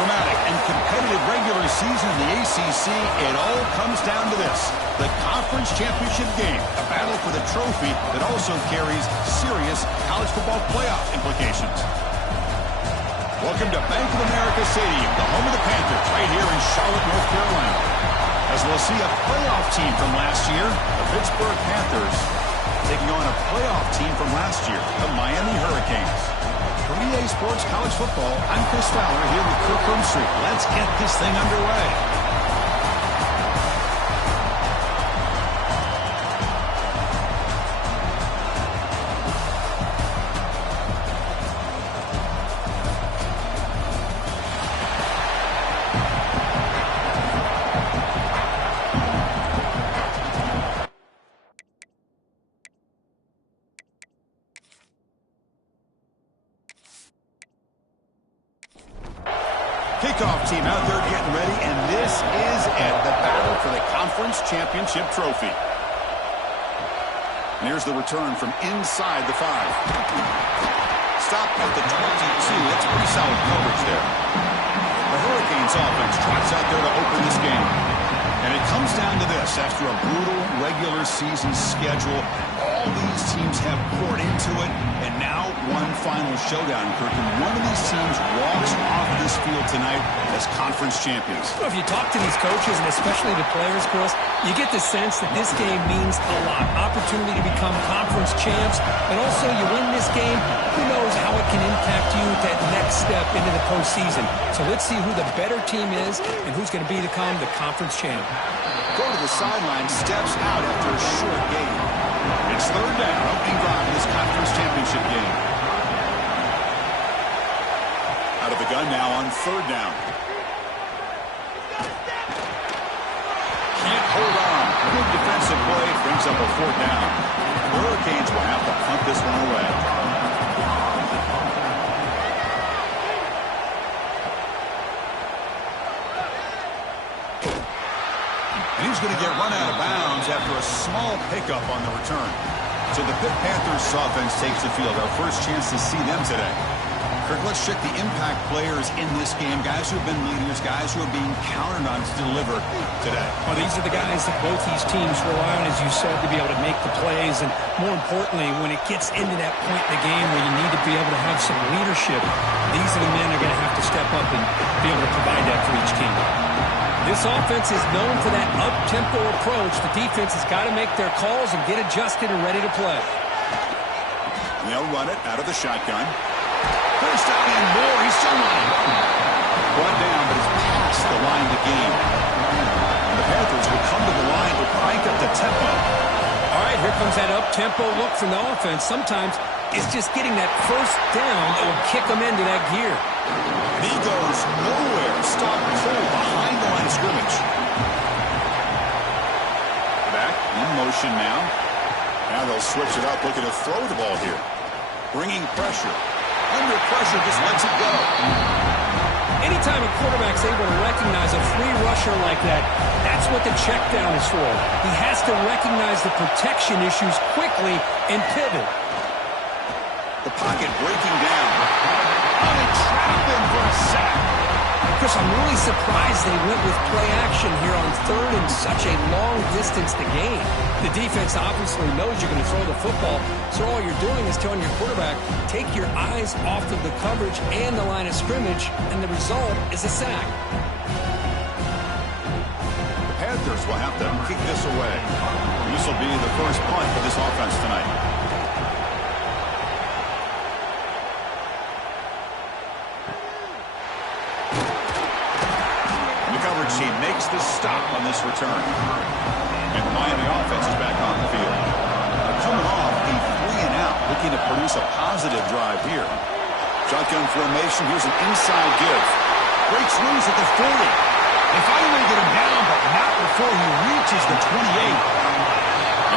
dramatic and competitive regular season in the ACC, it all comes down to this: the conference championship game, a battle for the trophy that also carries serious college football playoff implications. Welcome to Bank of America Stadium, the home of the Panthers, right here in Charlotte, North Carolina. As we'll see a playoff team from last year, the Pittsburgh Panthers, taking on a playoff team from last year, the Miami Hurricanes. For EA Sports College Football, I'm Chris Fowler here with Kirk Street. Let's get this thing underway. Kickoff team out there getting ready, and this is it, the battle for the conference championship trophy. And here's the return from inside the 5. Stop at the 22. That's pretty solid coverage there. The Hurricanes offense trots out there to open this game. And it comes down to this: after a brutal regular season schedule, all these teams have poured into it, and now one final showdown, Kirk, and one of these teams walks off this field tonight as conference champions. Well, if you talk to these coaches, and especially the players, Chris, you get the sense that this game means a lot. Opportunity to become conference champs, and also you win this game, who knows how it can impact you at that next step into the postseason. So let's see who the better team is and who's going to become the conference champ. Go to the sideline, steps out after a short game. It's third down, opening drive in this conference championship game. Out of the gun now on third down. Can't hold on. Good defensive play, brings up a fourth down. The Hurricanes will have to punt this one away. And he's going to get run out of bounds after a small pickup on the return. So the Pitt Panthers offense takes the field. Our first chance to see them today. Kirk, let's check the impact players in this game. Guys who have been leaders, guys who are being counted on to deliver today. Well, these are the guys that both these teams rely on, as you said, to be able to make the plays. And more importantly, when it gets into that point in the game where you need to be able to have some leadership, these are the men that are going to have to step up and be able to provide that for each team. This offense is known for that up-tempo approach. The defense has got to make their calls and get adjusted and ready to play. They'll run it out of the shotgun. First down and more. He's still running. Brought down, but he's past the line to gain. And the Panthers will come to the line to crank up the tempo. All right, here comes that up-tempo look from the offense. Sometimes it's just getting that first down that will kick them into that gear. And he goes nowhere. Stop cold behind the line of scrimmage. Back in motion now. Now they'll switch it up, looking to throw the ball here. Bringing pressure. Under pressure, just lets it go. Anytime a quarterback's able to recognize a free rusher like that, that's what the check down is for. He has to recognize the protection issues quickly and pivot. The pocket breaking down. On a trap in for a sack. Chris, I'm really surprised they went with play action here on third and such a long distance to gain. The defense obviously knows you're going to throw the football, so all you're doing is telling your quarterback, take your eyes off of the coverage and the line of scrimmage, and the result is a sack. The Panthers will have to kick this away. This will be the first punt for this offense tonight. He makes the stop on this return. And the Miami offense is back on the field. Coming off a 3-and-out, looking to produce a positive drive here. Shotgun formation, here's an inside give. Breaks loose at the 40. They finally get him down, but not before he reaches the 28.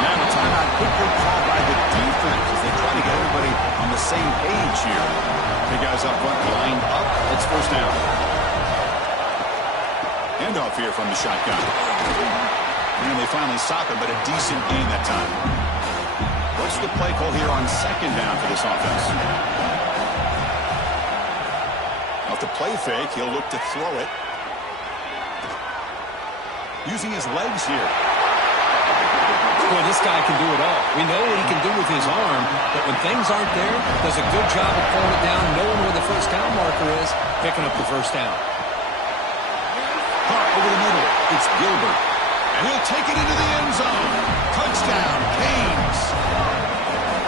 And now a timeout quickly called by the defense as they try to get everybody on the same page here. The guys up front lined up. It's first down. Handoff here from the shotgun. And they finally stop it, but a decent gain that time. What's the play call here on second down for this offense? A Off the play fake, he'll look to throw it. Using his legs here. Boy, this guy can do it all. We know what he can do with his arm, but when things aren't there, does a good job of pulling it down, knowing where the first down marker is, picking up the first down. Hart over the middle. It's Gilbert. And he'll take it into the end zone. Touchdown, Canes.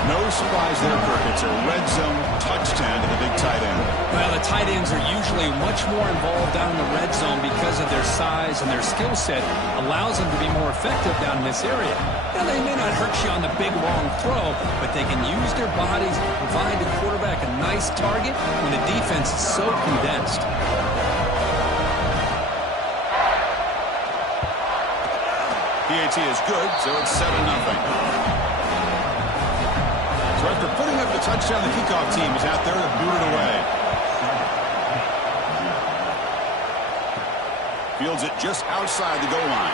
No surprise there, Kirk. It's a red zone touchdown to the big tight end. Well, the tight ends are usually much more involved down in the red zone because of their size, and their skill set allows them to be more effective down in this area. Now, they may not hurt you on the big, long throw, but they can use their bodies to provide the quarterback a nice target when the defense is so condensed. PAT is good, so it's 7-0. So after putting up the touchdown, the kickoff team is out there to boot it away. Fields it just outside the goal line.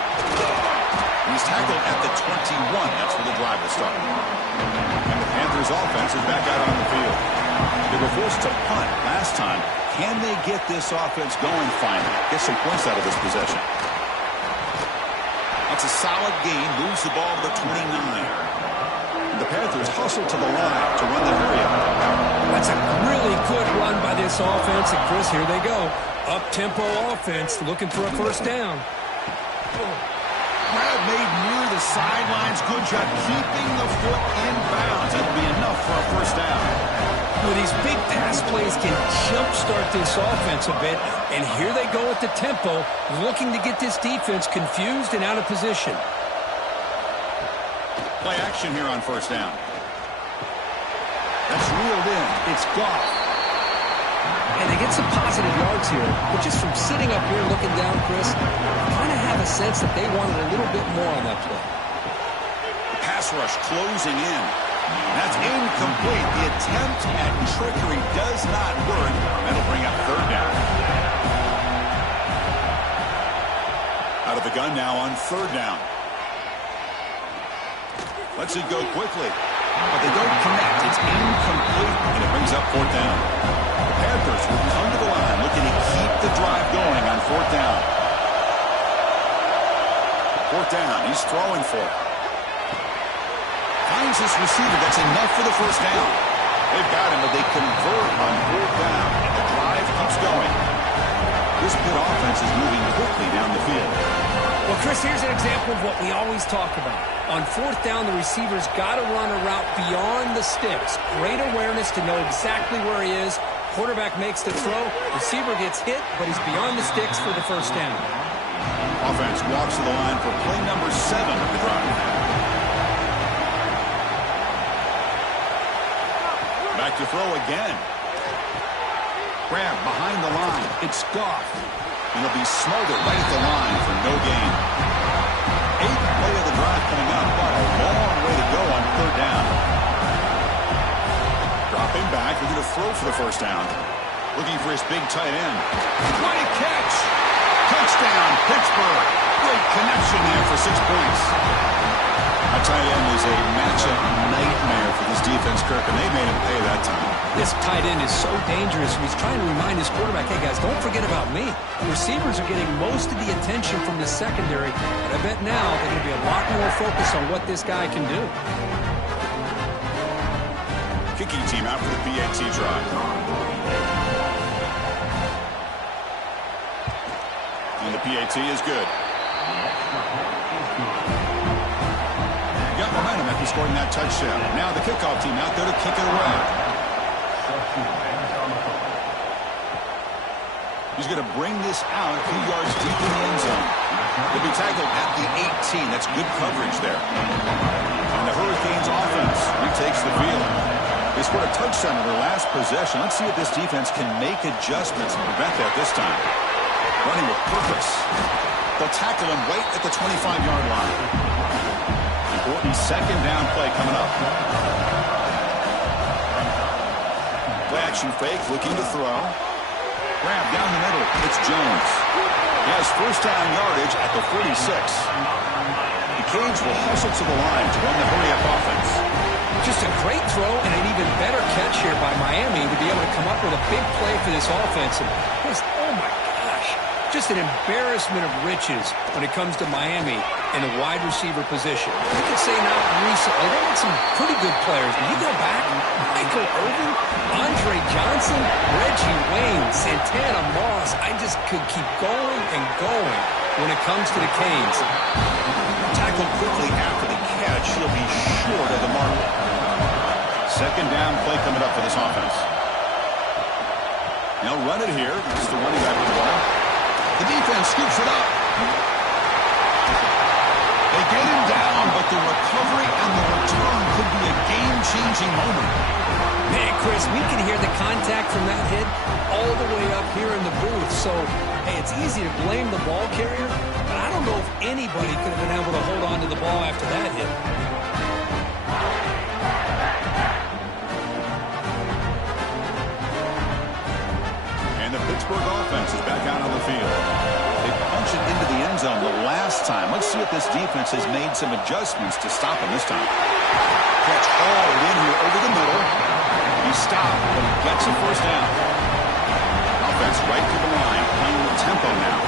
He's tackled at the 21. That's where the drive will start. And the Panthers offense is back out on the field. They were forced to punt last time. Can they get this offense going finally? Get some points out of this possession. That's a solid gain. Moves the ball to the 29. The Panthers hustle to the line to run the area. That's a really good run by this offense. And, Chris, here they go. Up-tempo offense looking for a first down. Grab made near the sidelines. Good job keeping the foot in bounds. That'll be enough for a first down. Well, these big pass plays can jumpstart this offense a bit. And here they go at the tempo, looking to get this defense confused and out of position. Play action here on first down. That's reeled in. It's Goff. And they get some positive yards here. But just from sitting up here looking down, Chris, I kind of have a sense that they wanted a little bit more on that play. The pass rush closing in. That's incomplete. The attempt at trickery does not work. That'll bring up third down. Out of the gun now on third down. Lets it go quickly. But they don't connect. It's incomplete, and it brings up fourth down. The Panthers will come to the line looking to keep the drive going on fourth down. Fourth down. He's throwing for it. Finds this receiver. That's enough for the first down. They've got him, but they convert on fourth down. And the drive keeps going. This good offense is moving quickly down the field. Well, Chris, here's an example of what we always talk about. On fourth down, the receiver's got to run a route beyond the sticks. Great awareness to know exactly where he is. Quarterback makes the throw. Receiver gets hit, but he's beyond the sticks for the first down. Offense walks to the line for play number 7 of the drive. Back to throw again. Grab behind the line. It's Goff. And he'll be smothered right at the line for no gain. 8th play of the drive coming up, but a long way to go on third down. Dropping back, looking to throw for the first down. Looking for his big tight end. What a catch! Touchdown, Pittsburgh. Great connection there for 6 points. A tight end is a matchup nightmare for this defense, Kirk, and they made him pay that time. This tight end is so dangerous. He's trying to remind his quarterback, hey, guys, don't forget about me. The receivers are getting most of the attention from the secondary, but I bet now they're going to be a lot more focused on what this guy can do. Kicking team out for the PAT drive. And the PAT is good. Got momentum after scoring that touchdown. Now the kickoff team out there to kick it away. He's going to bring this out a few yards deep in the end zone. He'll be tackled at the 18. That's good coverage there. And the Hurricanes offense retakes the field. They scored a touchdown in their last possession. Let's see if this defense can make adjustments and prevent that this time. Running with purpose. They'll tackle him right at the 25-yard line. Important second down play coming up. Play action fake, looking to throw. Grab down the middle. It's Jones. He has first down yardage at the 46. The Canes will hustle to the line to run the hurry-up offense. Just a great throw and an even better catch here by Miami to be able to come up with a big play for this offense. And just, oh my gosh, just an embarrassment of riches when it comes to Miami in the wide receiver position. You could say not recently. They had some pretty good players. When you go back, Michael Irvin, Andre Johnson, Reggie Wayne, Santana Moss, I just could keep going and going when it comes to the Canes. Tackled quickly after the catch. He'll be short of the mark. Second down play coming up for this offense. They'll run it here. It's the running back with the ball. The defense scoops it up. They get him down, but the recovery and the return could be a game-changing moment. Man, Chris, we can hear the contact from that hit all the way up here in the booth. So, hey, it's easy to blame the ball carrier, but I don't know if anybody could have been able to hold on to the ball after that hit. And the Pittsburgh offense is back out on the field. They punched it into the end zone the last time. Let's see if this defense has made some adjustments to stop him this time. Catch hauled in here over the middle. He stopped, but he gets a first down. Offense right to the line, playing the tempo now.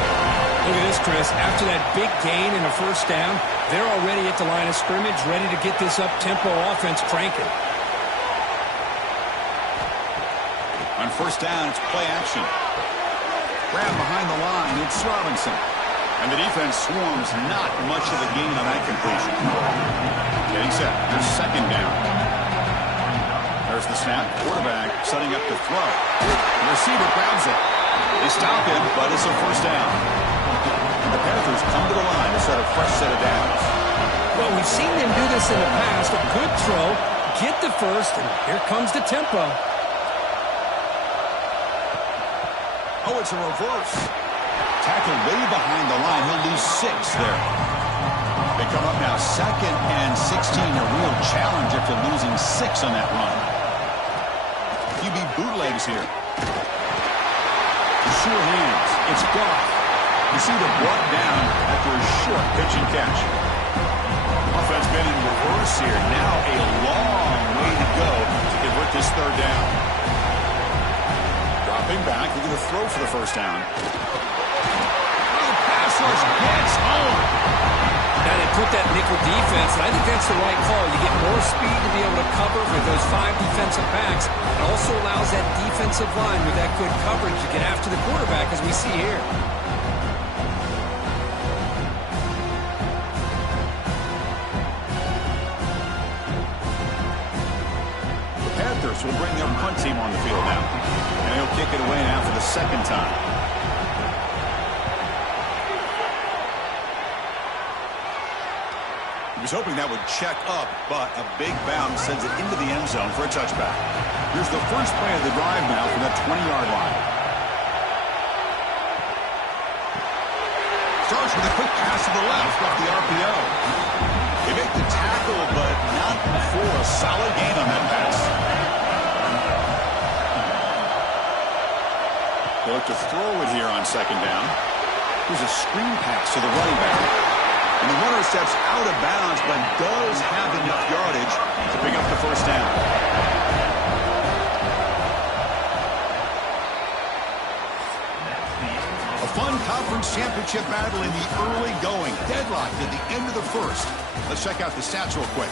Look at this, Chris. After that big gain and a first down, they're already at the line of scrimmage, ready to get this up-tempo offense cranking. On first down, it's play action. Grab behind the line, it's Robinson. And the defense swarms not much of a gain on that completion. Getting set, there's second down. There's the snap, quarterback setting up to throw. The receiver grabs it. They stop him, but it's a first down. And the Panthers come to the line to set a fresh set of downs. Well, we've seen them do this in the past. A good throw, get the first, and here comes the tempo. Oh, it's a reverse. Tackled way behind the line. He'll lose 6 there. They come up now 2nd and 16. A real challenge after losing 6 on that run. QB bootlegs here. Sure hands. It's Goff. Receiver brought down after a short pitch and catch. Offense been in reverse here. Now a long way to go to convert this third down. Dropping back. We're going to throw for the first down. Oh, pass rush gets home. Now they put that nickel defense, and I think that's the right call. You get more speed to be able to cover with those 5 defensive backs. It also allows that defensive line with that good coverage to get after the quarterback, as we see here. The Panthers will bring their punt team on the field now. And they'll kick it away now for the second time. He was hoping that would check up, but a big bounce sends it into the end zone for a touchback. Here's the first play of the drive now from that 20-yard line. Starts with a quick pass to the left off the RPO. They make the tackle, but not before a solid gain on that pass. They look to throw it here on second down. Here's a screen pass to the running back. And the runner steps out of bounds, but does have enough yardage to pick up the first down. A fun conference championship battle in the early going. Deadlocked at the end of the first. Let's check out the stats real quick.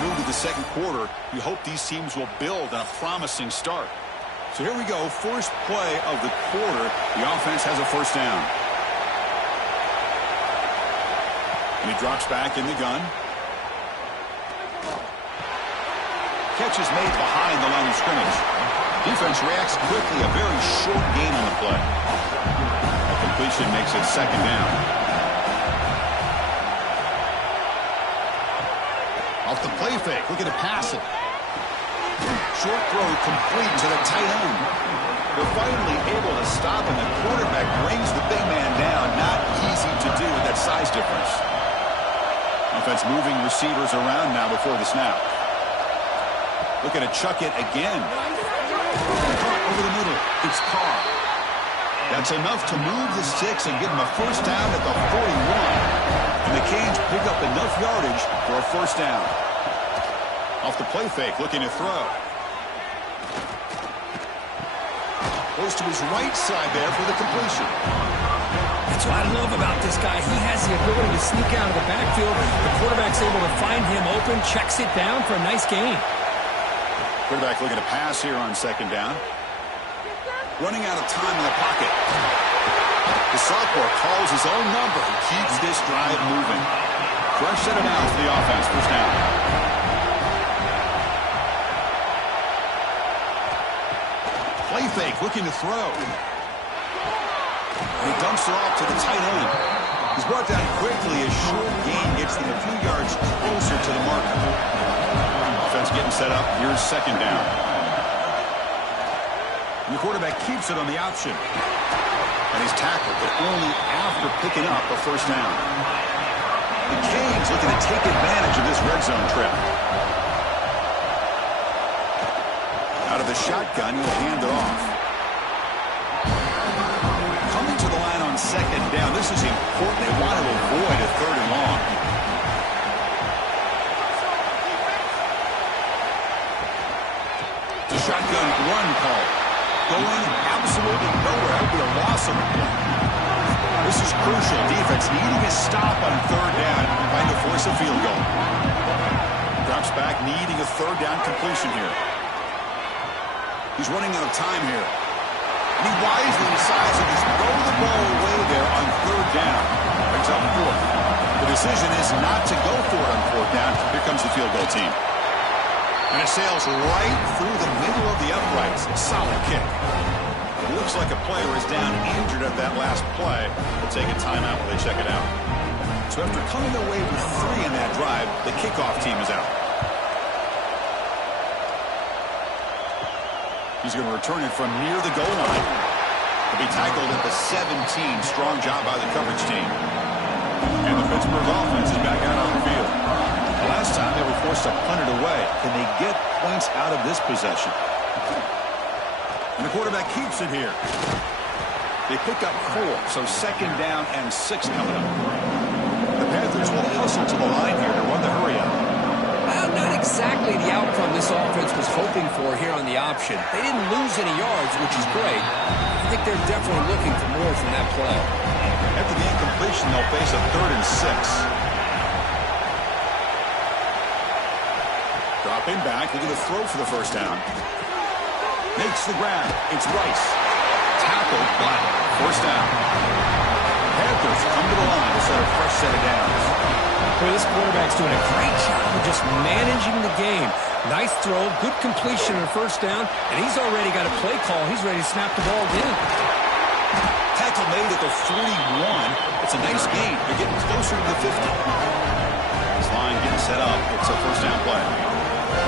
Move to the second quarter, you hope these teams will build on a promising start. So here we go, first play of the quarter. The offense has a first down. And he drops back in the gun. Catch is made behind the line of scrimmage. Defense reacts quickly, a very short gain on the play. A completion makes it second down. Off the play fake, looking to pass it. Short throw complete to the tight end. They're finally able to stop him. The quarterback brings the big man down. Not easy to do with that size difference. Offense moving receivers around now before the snap. Looking to chuck it again. Over the middle, it's Carr. That's enough to move the sticks and give them a first down at the 41. And the Canes pick up enough yardage for a first down. Off the play fake, looking to throw. Goes to his right side there for the completion. That's what I love about this guy. He has the ability to sneak out of the backfield. The quarterback's able to find him open, checks it down for a nice gain. Quarterback looking to pass here on second down. Running out of time in the pocket. The sophomore calls his own number and keeps this drive moving. Fresh set of downs for the offense. First down. Play fake, looking to throw. He dumps it off to the tight end. He's brought down quickly. A short gain gets them a few yards closer to the marker. Offense getting set up. Here's second down. And the quarterback keeps it on the option. And he's tackled, but only after picking up a first down. The Canes looking to take advantage of this red zone trip. Out of the shotgun, he'll hand it off. Coming to the line on second down. This is important. They want to avoid a third and long. The shotgun run call. Going absolutely nowhere. That would be a loss of a play. This is crucial. Defense needing a stop on third down, trying to force a field goal. Drops back, needing a third down completion here. He's running out of time here. And he wisely decides to just throw the ball away there on third down. Brings up fourth. The decision is not to go for it on fourth down. Here comes the field goal team. And it sails right through the middle of the uprights. Solid kick. It looks like a player is down injured at that last play. They'll take a timeout while they check it out. So after coming away with 3 in that drive, the kickoff team is out. He's going to return it from near the goal line. He'll be tackled at the 17. Strong job by the coverage team. And the Pittsburgh offense is back out on the field. Last time they were forced to punt it away. Can they get points out of this possession? And the quarterback keeps it here. They pick up 4, so second down and 6 coming up. The Panthers will hustle to the line here to run the hurry up. Well, not exactly the outcome this offense was hoping for here on the option. They didn't lose any yards, which is great. I think they're definitely looking for more from that play. After the incompletion, they'll face a 3rd and 6. Drop in back, looking to throw for the first down. Makes the grab. It's Rice. Tackled, but first down. Panthers come to the line to set a fresh set of downs. Boy, this quarterback's doing a great job of just managing the game. Nice throw, good completion on first down, and he's already got a play call. He's ready to snap the ball again. Tackle made at the 41. It's a nice gain. They're getting closer to the 50. This line getting set up. It's a first down play.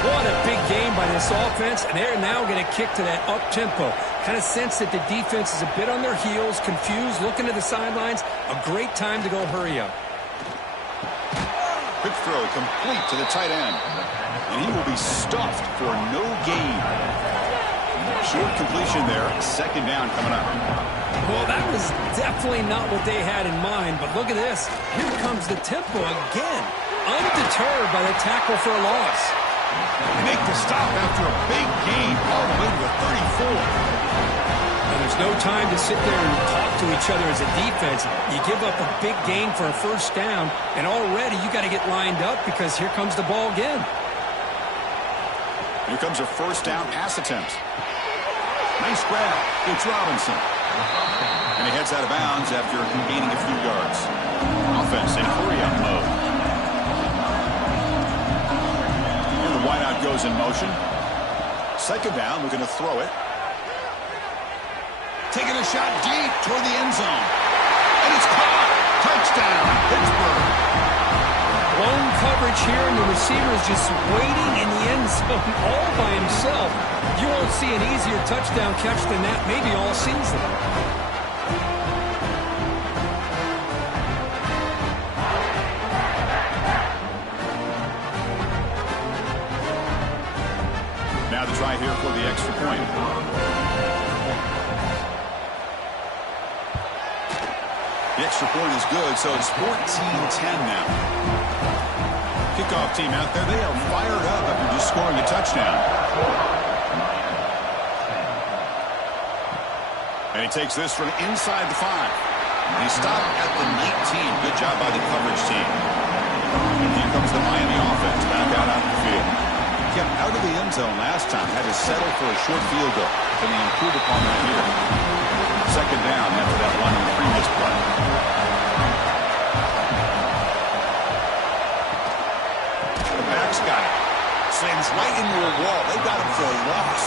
What a big game by this offense, and they're now going to kick to that up-tempo. Kind of sense that the defense is a bit on their heels, confused, looking to the sidelines. A great time to go hurry up. Quick throw complete to the tight end. And he will be stuffed for no gain. Short completion there. Second down coming up. Well, that was definitely not what they had in mind, but look at this. Here comes the tempo again. Undeterred by the tackle for a loss. They make the stop after a big gain all the way to 34. And there's no time to sit there and talk to each other as a defense. You give up a big gain for a first down, and already you got to get lined up because here comes the ball again. Here comes a first down pass attempt. Nice grab. It's Robinson. And he heads out of bounds after gaining a few yards. Offense in hurry-up mode. And the wideout goes in motion. Second down, we're going to throw it. Taking a shot deep toward the end zone. And it's caught. Touchdown, Pittsburgh. Blown coverage here, and the receiver is just waiting in the end zone all by himself. You won't see an easier touchdown catch than that maybe all season. Now the try here for the extra point. extra point is good, so it's 14-10 now. Kickoff team out there, they are fired up after just scoring a touchdown. And he takes this from inside the 5. And he stopped at the 19. Good job by the coverage team. And here comes the Miami offense back out on the field. Kept out of the end zone last time. Had to settle for a short field goal. Can they improve upon that here? Second down after that run in the previous play. The back's got it. Slams right into a wall. They got him for a loss.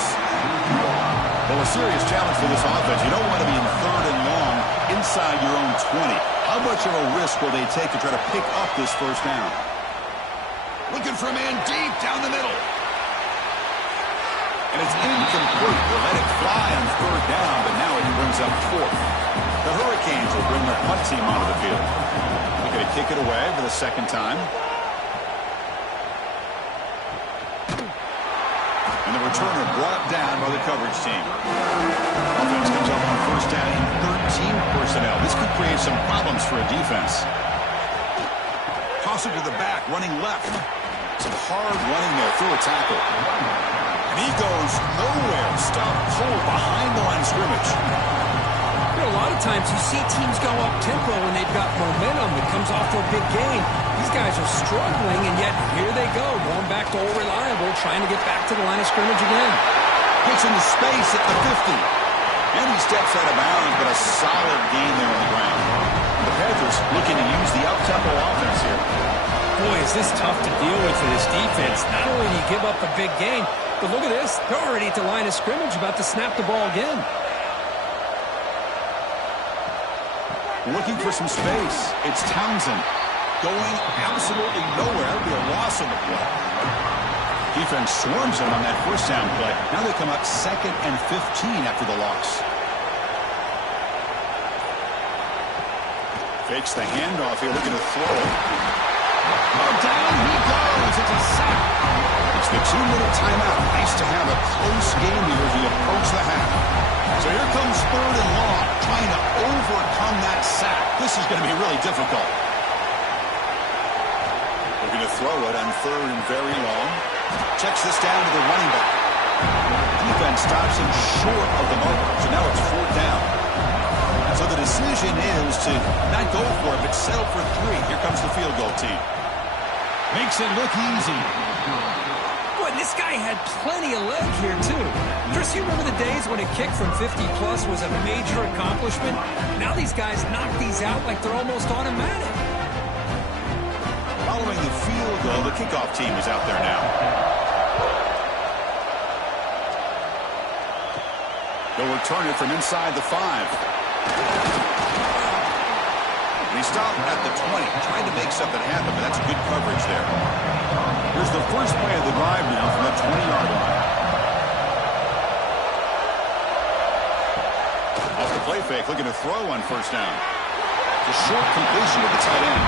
Well, a serious challenge for this offense. You don't want to be in third and long inside your own 20. How much of a risk will they take to try to pick up this first down? Looking for a man deep down the middle. And it's incomplete. They let it fly on third down, but now it brings up fourth. The Hurricanes will bring their punt team onto the field. They're going to kick it away for the second time. And the returner brought down by the coverage team. Offense comes up on first down in 13 personnel. This could create some problems for a defense. Toss it to the back, running left. Some hard running there through a tackle. And he goes nowhere. Stop cold behind the line of scrimmage. You know, a lot of times you see teams go up tempo when they've got momentum that comes off to a big game. These guys are struggling, and yet here they go, going back to old reliable, trying to get back to the line of scrimmage again. Gets into space at the 50. And he steps out of bounds, but a solid gain there on the ground. The Panthers looking to use the up-tempo offense here. Boy, is this tough to deal with for this defense. Not only do you give up a big gain, but look at this. They're already at the line of scrimmage, about to snap the ball again. Looking for some space. It's Townsend going absolutely nowhere. That'll be a loss on the play. Defense swarms him on that first down play. Now they come up 2nd and 15 after the loss. Fakes the handoff here, looking to throw. Oh, down he goes. It's a sack. It's the 2-minute timeout. Nice to have a close game here as we approach the half. So here comes third and long, trying to overcome that sack. This is going to be really difficult. Looking to throw it on third and very long. Checks this down to the running back. Defense stops him short of the marker, so now it's fourth down. So the decision is to not go for it, but settle for 3. Here comes the field goal team. Makes it look easy. Boy, this guy had plenty of leg here, too. Chris, you remember the days when a kick from 50-plus was a major accomplishment? Now these guys knock these out like they're almost automatic. Following the field goal, the kickoff team is out there now. They'll return it from inside the 5. And he stopped at the 20, trying to make something happen, but that's good coverage there. Here's the first play of the drive now from the 20-yard line. Off the play fake, looking to throw on first down. The short completion with the tight end.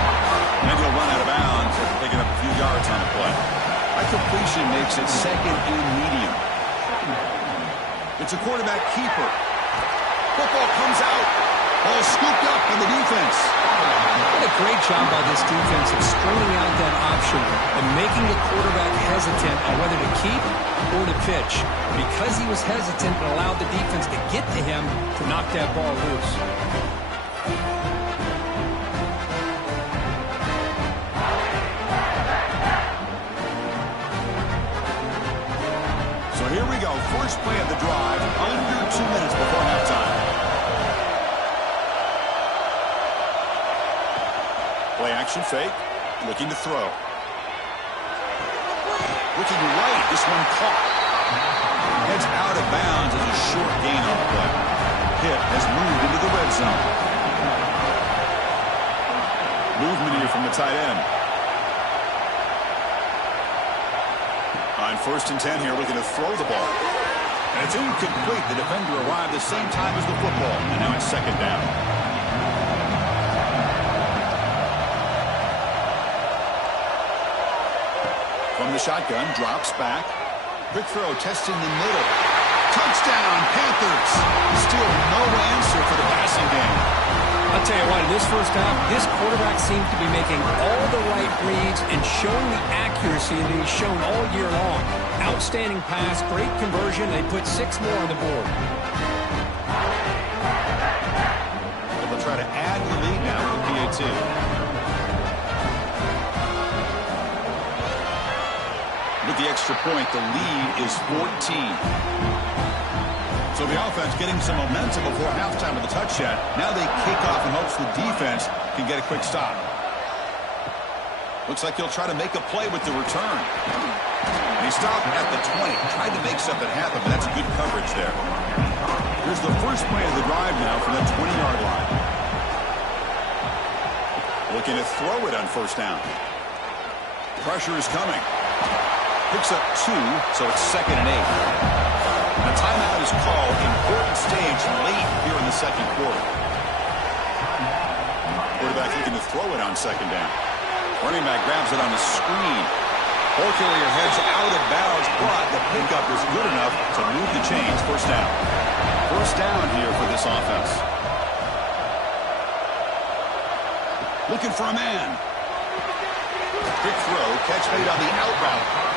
And he'll run out of bounds after picking up a few yards on the play. That completion makes it 2nd and medium. It's a quarterback keeper. Football comes out. Ball scooped up by the defense. What a great job by this defense of stringing out that option and making the quarterback hesitant on whether to keep or to pitch. Because he was hesitant, it allowed the defense to get to him to knock that ball loose. So here we go. First play of the drive, under 2 minutes before halftime. Play action fake, looking to throw. Looking right, this one caught. Heads out of bounds as a short gain on the play. Pitt has moved into the red zone. Movement here from the tight end. On 1st and 10 here, looking to throw the ball. And it's incomplete. The defender arrived the same time as the football. And now it's 2nd down. From the shotgun, drops back. Quick throw, testing the middle. Touchdown, Panthers. Still no answer for the passing game. I'll tell you what, in this first half, this quarterback seems to be making all the right reads and showing the accuracy that he's shown all year long. Outstanding pass, great conversion. They put 6 more on the board. They'll try to add to the lead now with the PAT. With the extra point, the lead is 14. So the offense getting some momentum before halftime with the touchdown. Now they kick off in hopes the defense can get a quick stop. Looks like he'll try to make a play with the return. And he stopped at the 20. Tried to make something happen, but that's good coverage there. Here's the first play of the drive now from that 20-yard line. Looking to throw it on first down. Pressure is coming. Picks up 2, so it's 2nd and 8. A timeout is called. Important stage late here in the second quarter. Quarterback looking to throw it on 2nd down. Running back grabs it on the screen. Ball carrier heads out of bounds, but the pickup is good enough to move the chains. First down. First down here for this offense. Looking for a man. Quick throw. Catch made on the out route.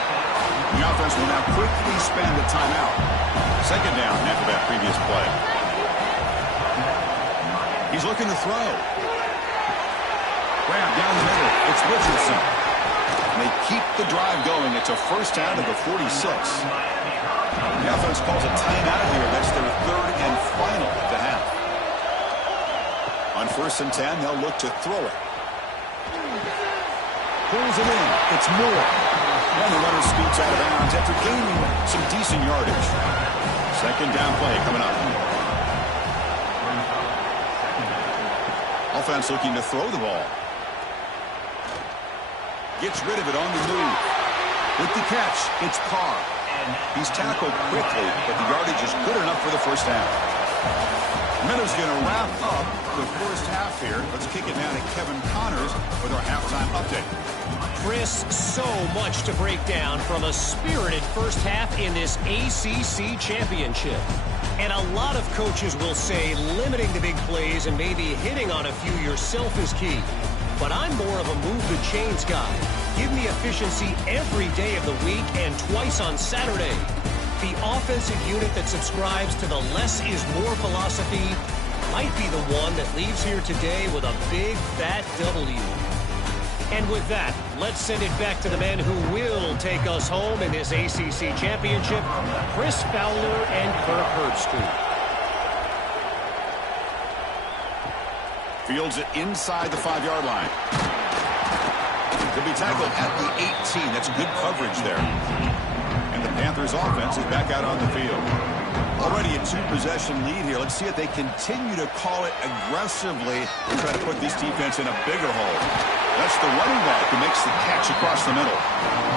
The offense will now quickly spend the timeout. 2nd down after that previous play. He's looking to throw. Grab down the middle. It's Richardson. And they keep the drive going. It's a first down to the 46. The offense calls a timeout here. That's their 3rd and final at the half. On 1st and 10, they'll look to throw it. Pulls it in. It's Moore. And the runner scoots out of bounds after gaining some decent yardage. 2nd down play coming up. Offense looking to throw the ball. Gets rid of it on the move. With the catch, it's Carr. He's tackled quickly, but the yardage is good enough for the first down. Meadows going to wrap up the first half here. Let's kick it down to Kevin Connors with our halftime update. Chris, so much to break down from a spirited first half in this ACC championship. And a lot of coaches will say limiting the big plays and maybe hitting on a few yourself is key. But I'm more of a move the chains guy. Give me efficiency every day of the week and twice on Saturday. The offensive unit that subscribes to the less is more philosophy might be the one that leaves here today with a big fat W. And with that, let's send it back to the men who will take us home in this ACC championship, Chris Fowler and Kirk Herbstreit. Fields it inside the 5-yard line. Could be tackled at the 18. That's good coverage there. And the Panthers offense is back out on the field. Already a 2-possession lead here. Let's see if they continue to call it aggressively and try to put this defense in a bigger hole. That's the running back who makes the catch across the middle.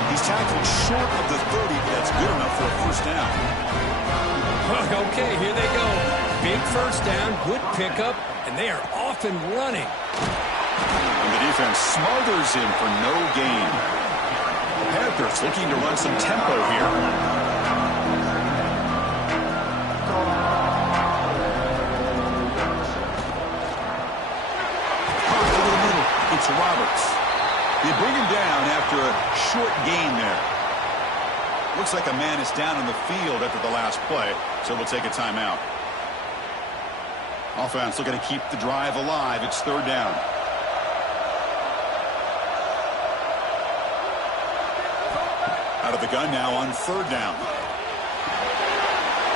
He's tackled short of the 30, but that's good enough for a first down. Okay, here they go. Big first down, good pickup, and they are off and running. And the defense smothers him for no gain. The Panthers looking to run some tempo here. It's Roberts. They bring him down after a short gain there. Looks like a man is down on the field after the last play, so we'll take a timeout. Offense looking to keep the drive alive. It's 3rd down. Out of the gun now on 3rd down.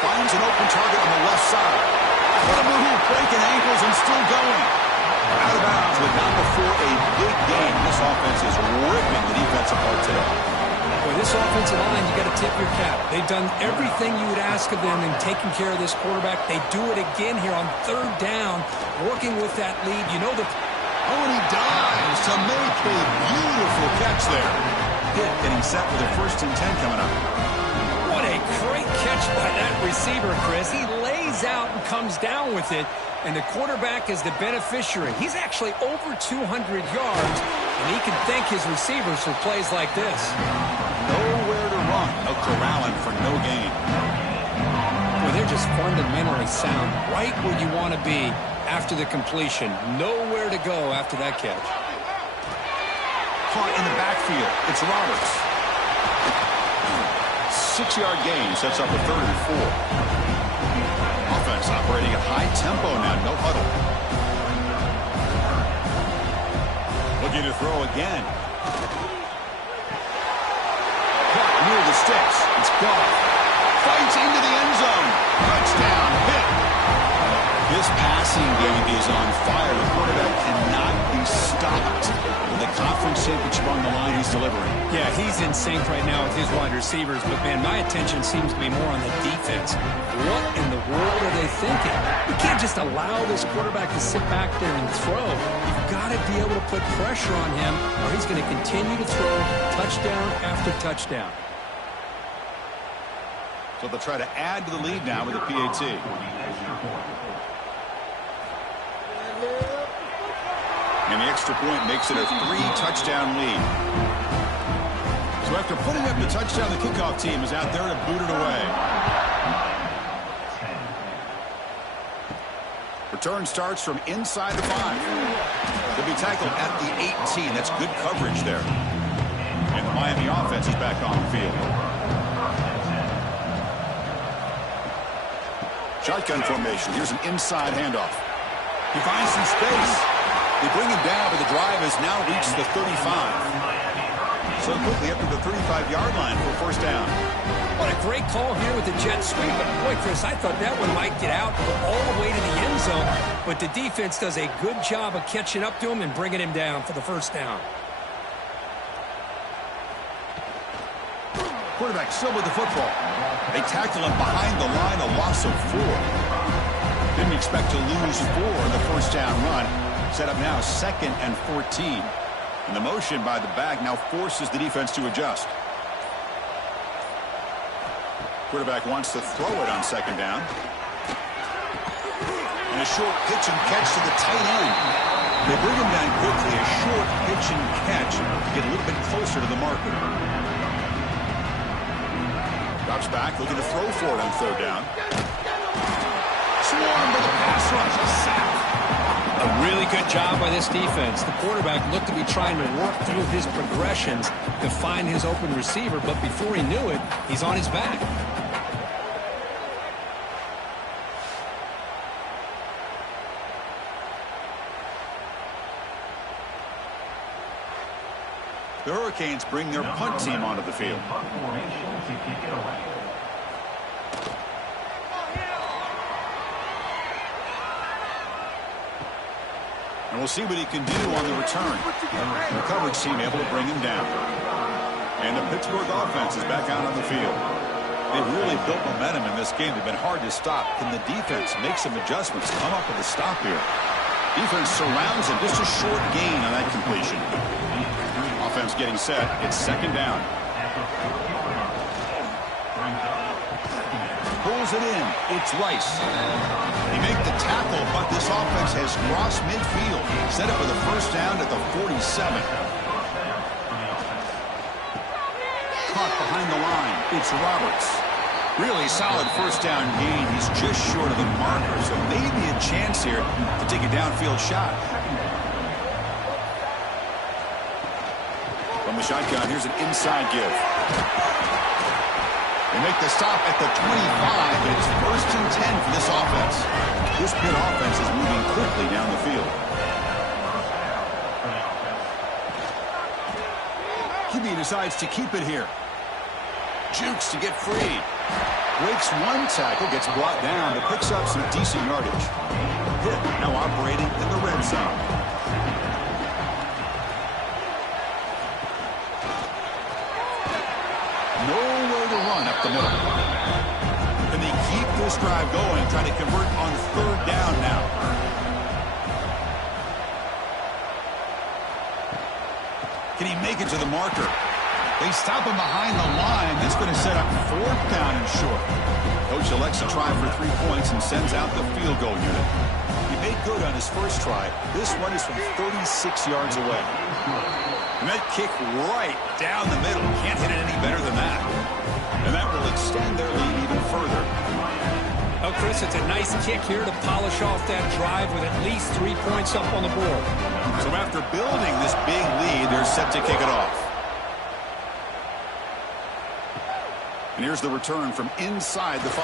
Finds an open target on the left side. What a move, breaking ankles and still going. Out of bounds, but not before a big game. This offense is ripping the defense apart today. Boy, this offensive line, you got to tip your cap. They've done everything you would ask of them in taking care of this quarterback. They do it again here on 3rd down, working with that lead. You know the... Oh, and he dives to make a beautiful catch there. Hit, getting set for the 1st and 10 coming up. What a great catch by that receiver, Chris. He lays out and comes down with it. And the quarterback is the beneficiary. He's actually over 200 yards, and he can thank his receivers for plays like this. Nowhere to run. No corralling for no gain. Well, they're just fundamentally sound, right where you want to be. after the completion. Nowhere to go after that catch. Caught in the backfield. It's Roberts. 6-yard gain sets up a 3rd and 4. Offense operating at high tempo now. No huddle. Looking to throw again. Caught near the sticks. It's Goff. Fights into the end zone. Touchdown. Hit. This passing game is on fire. The quarterback cannot be stopped. With the conference championship on the line, he's delivering. Yeah, he's in sync right now with his wide receivers, but, man, my attention seems to be more on the defense. What in the world are they thinking? You can't just allow this quarterback to sit back there and throw. You've got to be able to put pressure on him, or he's going to continue to throw touchdown after touchdown. So they'll try to add to the lead now with a PAT. And the extra point makes it a 3-touchdown lead. So after putting up the touchdown, the kickoff team is out there to boot it away. Return starts from inside the 5. They'll be tackled at the 18. That's good coverage there. And the Miami offense is back on the field. Shotgun formation. Here's an inside handoff. He finds some space. They bring him down, but the drive has now reached the 35. So quickly up to the 35-yard line for first down. What a great call here with the jet sweep. But boy, Chris, I thought that one might get out all the way to the end zone. But the defense does a good job of catching up to him and bringing him down for the first down. Quarterback still with the football. They tackle him behind the line, a loss of 4. Didn't expect to lose 4 in the first down run. Set up now 2nd and 14. And the motion by the back now forces the defense to adjust. Quarterback wants to throw it on 2nd down. And a short pitch and catch to the tight end. They bring him down quickly. A short pitch and catch to get a little bit closer to the marker. Drops back, looking to throw for it on 3rd down. Swarmed by the pass rush. A sack. A really good job by this defense. The quarterback looked to be trying to work through his progressions to find his open receiver, but before he knew it, he's on his back. The Hurricanes bring their punt team onto the field. And we'll see what he can do on the return. The coverage team able to bring him down. And the Pittsburgh offense is back out on the field. They've really built momentum in this game. They've been hard to stop. Can the defense make some adjustments, come up with a stop here? Defense surrounds him. Just a short gain on that completion. Offense getting set. It's 2nd down. Pulls it in. It's Rice. They make the tackle, but this offense has crossed midfield. Set up with a first down at the 47. Caught behind the line. It's Roberts. Really solid first down gain. He's just short of the marker, so maybe a chance here to take a downfield shot. From the shotgun, here's an inside give. They make the stop at the 25, but it's 1st and 10 for this offense. This Pitt offense is moving quickly down the field. QB decides to keep it here. Jukes to get free. Breaks one tackle, gets brought down, but picks up some decent yardage. Pitt now operating in the red zone. Nowhere to run up the middle. And they keep this drive going, trying to convert on 3rd down now. Can he make it to the marker? They stop him behind the line. That's going to set up 4th down and short. Coach elects to try for 3 points and sends out the field goal unit. He made good on his first try. This one is from 36 yards away. And that kick right down the middle. Can't hit it any better than that. And that will extend their lead even further. Oh, Chris, it's a nice kick here to polish off that drive with at least 3 points up on the board. So after building this big lead, they're set to kick it off. And here's the return from inside the 5.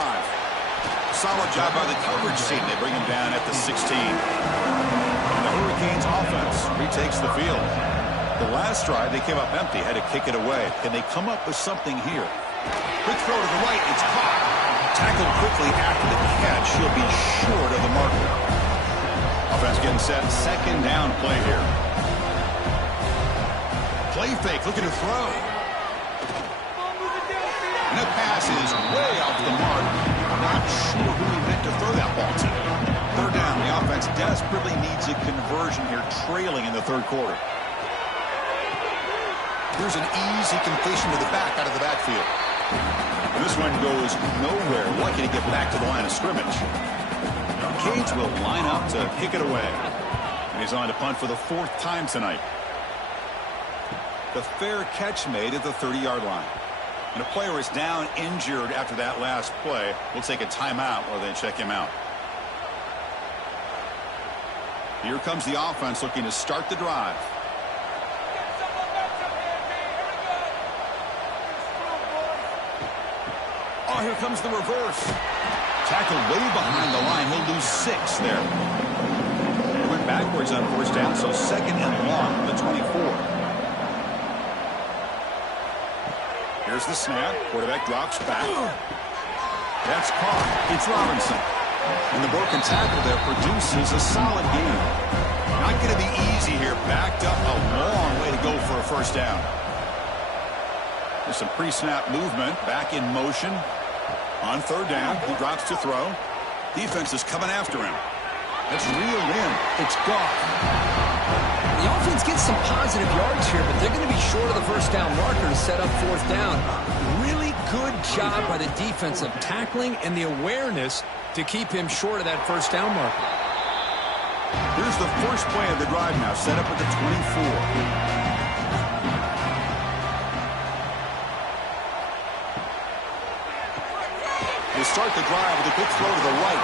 Solid job by the coverage team. They bring him down at the 16. And the Hurricanes offense retakes the field. The last drive, they came up empty, had to kick it away. Can they come up with something here? Quick throw to the right. It's caught. Tackled quickly after the catch. He'll be short of the marker. Offense getting set. Second down play here. Play fake. Looking to throw. And the pass is way off the mark. Not sure who he meant to throw that ball to. Third down. The offense desperately needs a conversion here, trailing in the third quarter. Here's an easy completion to the back out of the backfield. And this one goes nowhere. Lucky to get back to the line of scrimmage. Canes will line up to kick it away. And he's on to punt for the 4th time tonight. The fair catch made at the 30-yard line. And a player is down injured after that last play. We'll take a timeout while they check him out. Here comes the offense looking to start the drive. Oh, here comes the reverse. Tackled way behind the line. He'll lose 6 there. He went backwards on 1st down, so 2nd and long from the 24. Here's the snap. Quarterback drops back. That's caught. It's Robinson. And the broken tackle there produces a solid gain. Not going to be easy here. Backed up a long way to go for a 1st down. There's some pre-snap movement. Back in motion. On 3rd down, he drops to throw. Defense is coming after him. That's reeled in. It's gone. The offense gets some positive yards here, but they're going to be short of the 1st down marker to set up 4th down. Really good job by the defense of tackling and the awareness to keep him short of that 1st down marker. Here's the first play of the drive now, set up at the 24. They start the drive with a quick throw to the right.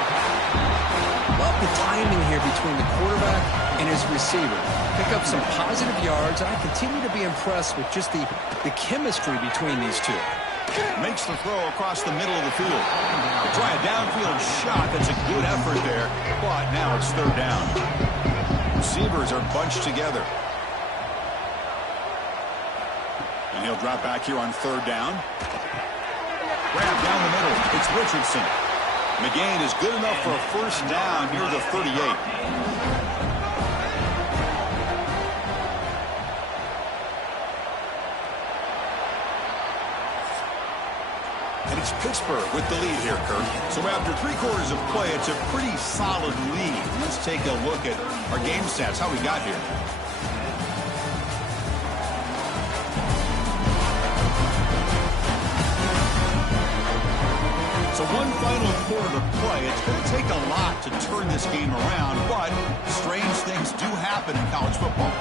Love the timing here between the quarterback and his receiver. Pick up some positive yards, and I continue to be impressed with just the chemistry between these two. Makes the throw across the middle of the field. They try a downfield shot. That's a good effort there, but now it's 3rd down. Receivers are bunched together. And he'll drop back here on 3rd down. Grab down the middle. It's Richardson. McGain is good enough for a 1st down near the 38. And it's Pittsburgh with the lead here, Kirk. So after 3 quarters of play, it's a pretty solid lead. Let's take a look at our game stats, how we got here. So one final quarter to play. It's going to take a lot to turn this game around, but strange things do happen in college football.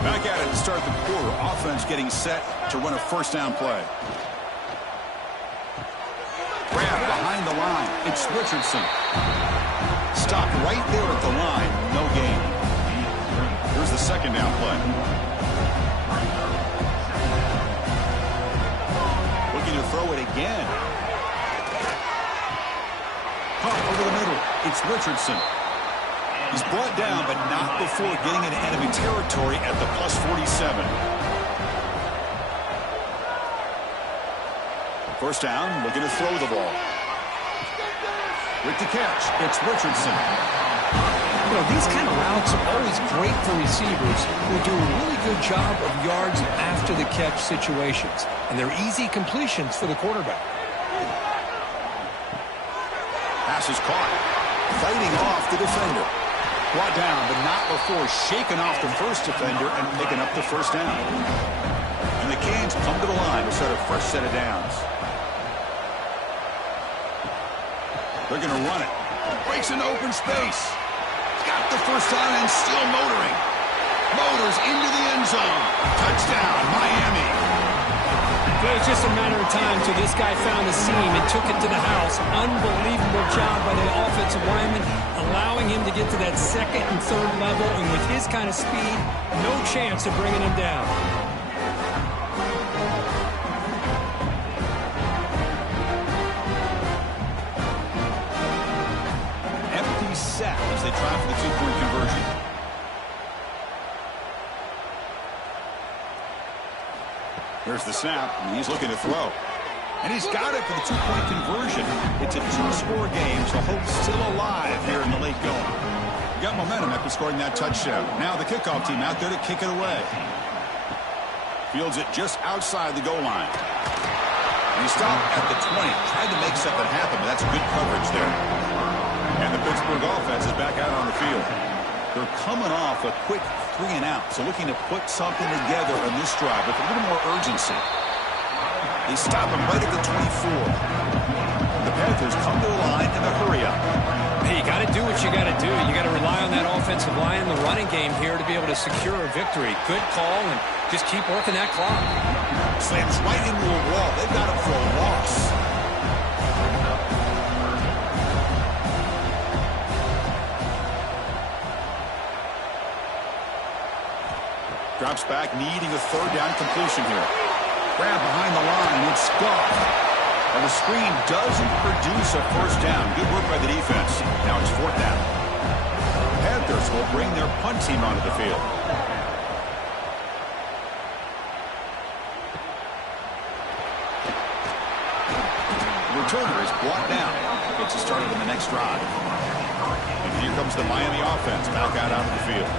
Back at it to start the quarter. Offense getting set to run a 1st down play. Grab behind the line. It's Richardson. Stopped right there at the line. No gain. Here's the 2nd down play. Looking to throw it again. Caught over the middle. It's Richardson. He's brought down, but not before getting into enemy territory at the plus 47. 1st down, looking to throw the ball. With the catch, it's Richardson. You know, these kind of routes are always great for receivers who do a really good job of yards after the catch situations. And they're easy completions for the quarterback. Pass is caught. Fighting off the defender. Brought down, but not before shaking off the 1st defender and picking up the 1st down. And the Canes come to the line to start a fresh set of downs. They're going to run it. Breaks into open space. Got the 1st down and still motoring. Motors into the end zone. Touchdown, Miami. Well, it was just a matter of time until this guy found the seam and took it to the house. Unbelievable job by the offensive lineman, allowing him to get to that second and third level, and with his kind of speed, no chance of bringing him down. Empty set as they try for the two-point conversion. Here's the snap, and he's looking to throw. And he's got it for the two-point conversion. It's a two-score game, so hope's still alive here in the late going. Got momentum after scoring that touchdown. Now the kickoff team out there to kick it away. Fields it just outside the goal line. And he stopped at the 20. Tried to make something happen, but that's good coverage there. And the Pittsburgh offense is back out on the field. They're coming off a quick 3-and-out, so looking to put something together on this drive with a little more urgency. They stop him right at the 24. The Panthers come to the line in a hurry-up. Hey, you got to do what you got to do. You got to rely on that offensive line, the running game here to be able to secure a victory. Good call, and just keep working that clock. Slams right into a wall. They've got him for a loss. Drops back, needing a third down completion here. Grab behind the line, it's scuffed. And the screen doesn't produce a first down. Good work by the defense. Now it's fourth down. Panthers will bring their punt team onto the field. The returner is brought down. Gets us started in the next drive. And here comes the Miami offense back out onto the field.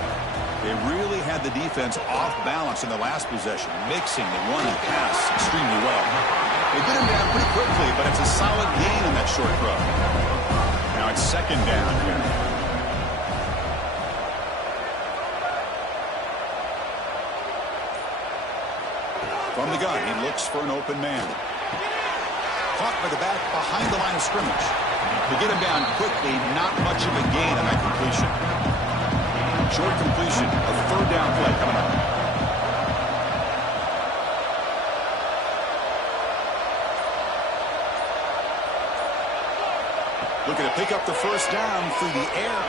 They really had the defense off balance in the last possession, mixing the run and pass extremely well. They get him down pretty quickly, but it's a solid gain in that short throw. Now it's second down here. From the gun, he looks for an open man. Caught by the back behind the line of scrimmage. To get him down quickly, not much of a gain on that completion. Short completion, a third down play coming up. Looking to pick up the first down through the air.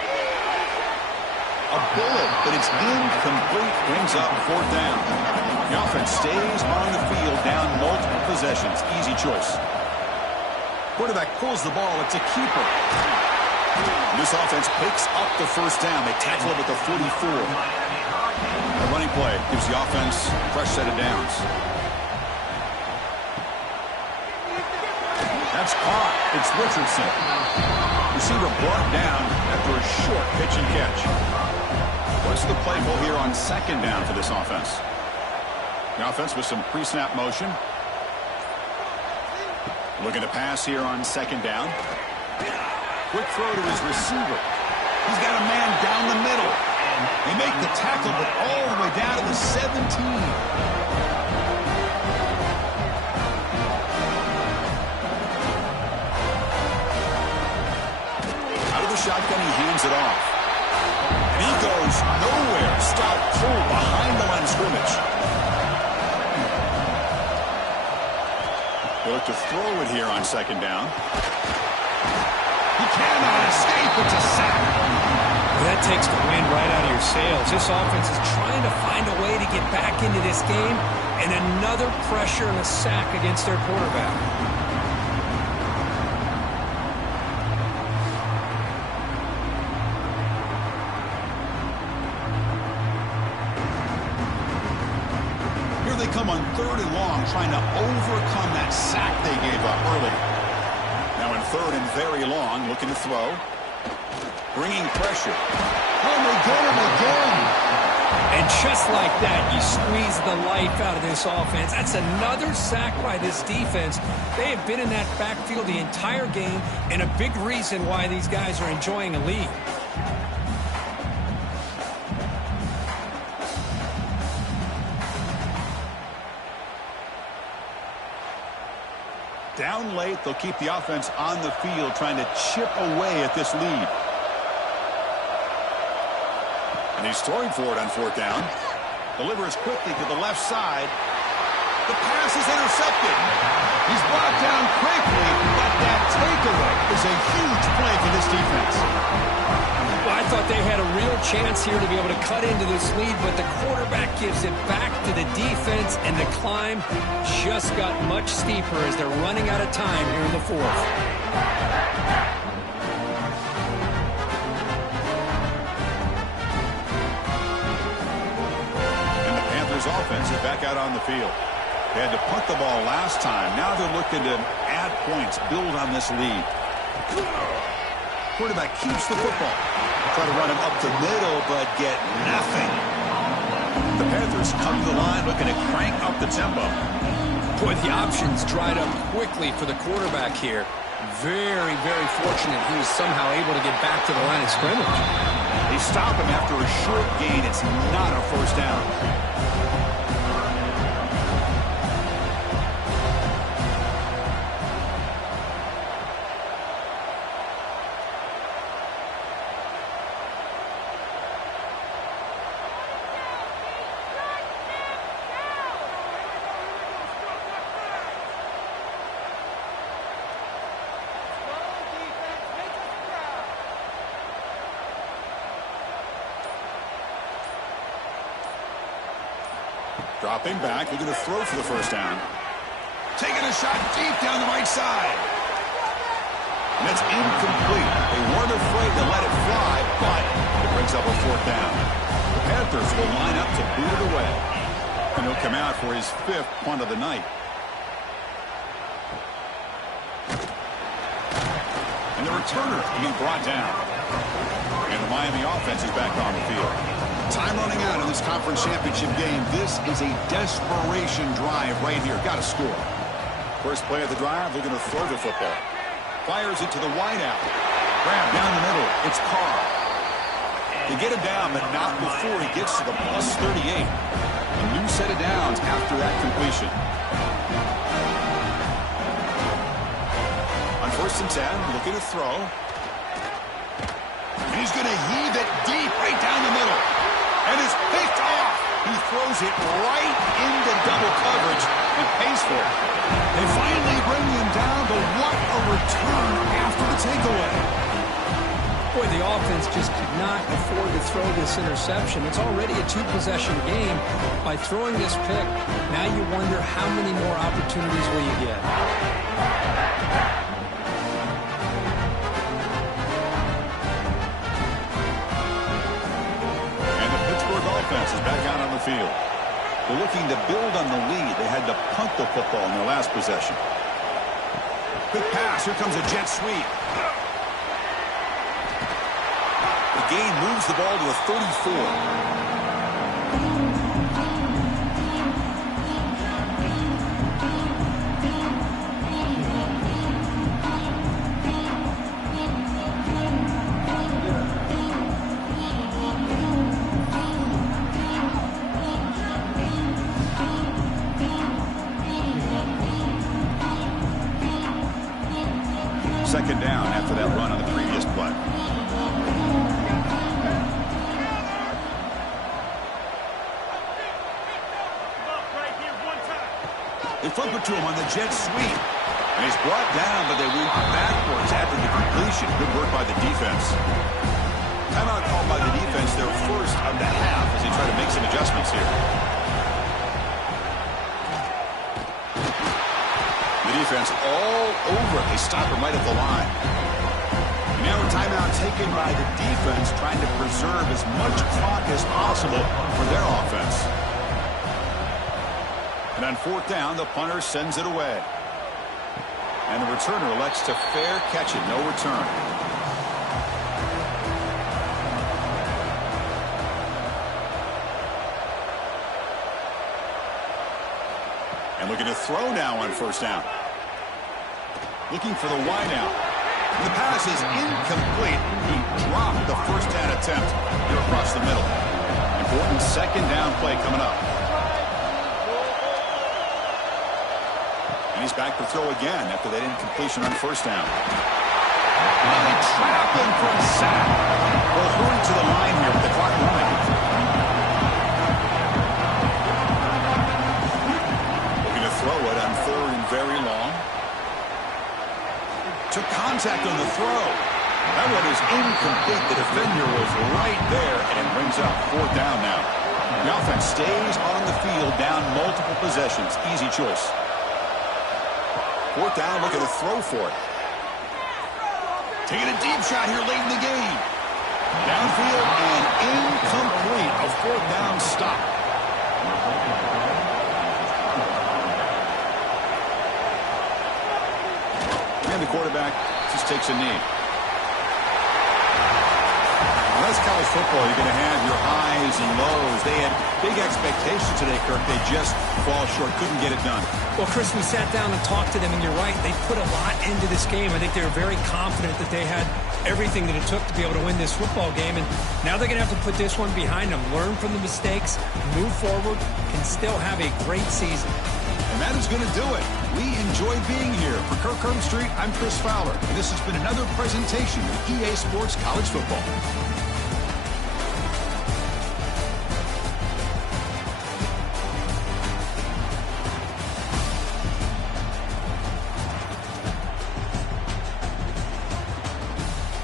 A bullet, but it's incomplete. Brings up fourth down. The offense stays on the field, down multiple possessions. Easy choice. Quarterback pulls the ball. It's a keeper. This offense picks up the first down. They tackle him at the 44. The running play gives the offense a fresh set of downs. That's caught. It's Richardson. Receiver brought down after a short pitch and catch. What's the play call here on second down for this offense? The offense with some pre-snap motion. Looking to pass here on second down. Quick throw to his receiver. He's got a man down the middle. They make the tackle, but all the way down to the 17. Out of the shotgun, he hands it off. And he goes nowhere. Stop pull behind the line of scrimmage. They look to throw it here on second down. He cannot escape. It's a sack. That takes the wind right out of your sails. This offense is trying to find a way to get back into this game, and another pressure and a sack against their quarterback. Here they come on third and long, trying to overcome that sack they gave up early. Now in third and very long, looking to throw. Bringing pressure. Oh, they get him again. And just like that, you squeeze the life out of this offense. That's another sack by this defense. They have been in that backfield the entire game, and a big reason why these guys are enjoying a lead. Down late, they'll keep the offense on the field, trying to chip away at this lead. And he's throwing for it on fourth down. Delivers quickly to the left side. The pass is intercepted. He's brought down quickly, but that takeaway is a huge play for this defense. Well, I thought they had a real chance here to be able to cut into this lead, but the quarterback gives it back to the defense, and the climb just got much steeper as they're running out of time here in the fourth. And the Panthers offense is back out on the field. They had to punt the ball last time. Now they're looking to add points, build on this lead. Quarterback keeps the football. Try to run him up the middle, but get nothing. The Panthers come to the line looking to crank up the tempo. Boy, the options dried up quickly for the quarterback here. Very, very fortunate he was somehow able to get back to the line of scrimmage. They stop him after a short gain. It's not a first down. Dropping back, looking to throw for the first down. Taking a shot deep down the right side. And that's incomplete. They weren't afraid to let it fly, but it brings up a fourth down. The Panthers will line up to boot it away. And he'll come out for his 5th punt of the night. And the returner being brought down. And the Miami offense is back on the field. Time running out in this conference championship game. This is a desperation drive right here. Got to score. First play of the drive, looking to throw the football. Fires it to the wideout. Grab down the middle. It's Carr. They get him down, but not before he gets to the plus 38. A new set of downs after that completion. On 1st and 10, looking to throw. And he's going to heave it deep right down the middle. And it's picked off. He throws it right into double coverage and pays for it. They finally bring him down, but what a return after the takeaway. Boy, the offense just could not afford to throw this interception. It's already a 2-possession game. By throwing this pick, now you wonder how many more opportunities will you get. Offense is back out on the field. They're looking to build on the lead. They had to punt the football in their last possession. Quick pass. Here comes a jet sweep. The gain moves the ball to the 34. Second down after that run on the previous play. They flip it to him on the jet sweep. And he's brought down, but they went backwards after the completion. Good work by the defense. Timeout called by the defense, their first of the half as they try to make some adjustments here. Defense all over it. They stop him right at the line. And now a timeout taken by the defense, trying to preserve as much clock as possible for their offense. And on 4th down, the punter sends it away. And the returner elects to fair catch it. No return. And looking to throw now on 1st down. Looking for the wideout. The pass is incomplete. He dropped the first down attempt here across the middle. Important 2nd down play coming up. And he's back to throw again after that incompletion on 1st down. And they trap him for a sack. Well, hurry to the line here with the clock running. Looking to it on 3rd and very long. Took contact on the throw. That one is incomplete. The defender was right there, and it brings up 4th down now. The offense stays on the field, down multiple possessions. Easy choice. 4th down, looking to throw for it. Taking a deep shot here late in the game. Downfield and incomplete. A 4th down stop. And the quarterback just takes a knee. Well, that's college football. You're going to have your highs and lows. They had big expectations today, Kirk. They just fall short. Couldn't get it done. Well, Chris, we sat down and talked to them, and you're right. They put a lot into this game. I think they were very confident that they had everything that it took to be able to win this football game. And now they're going to have to put this one behind them, learn from the mistakes, move forward, and still have a great season. And that is going to do it. We enjoyed being here. For Kirk Street, I'm Chris Fowler. And this has been another presentation of EA Sports College Football.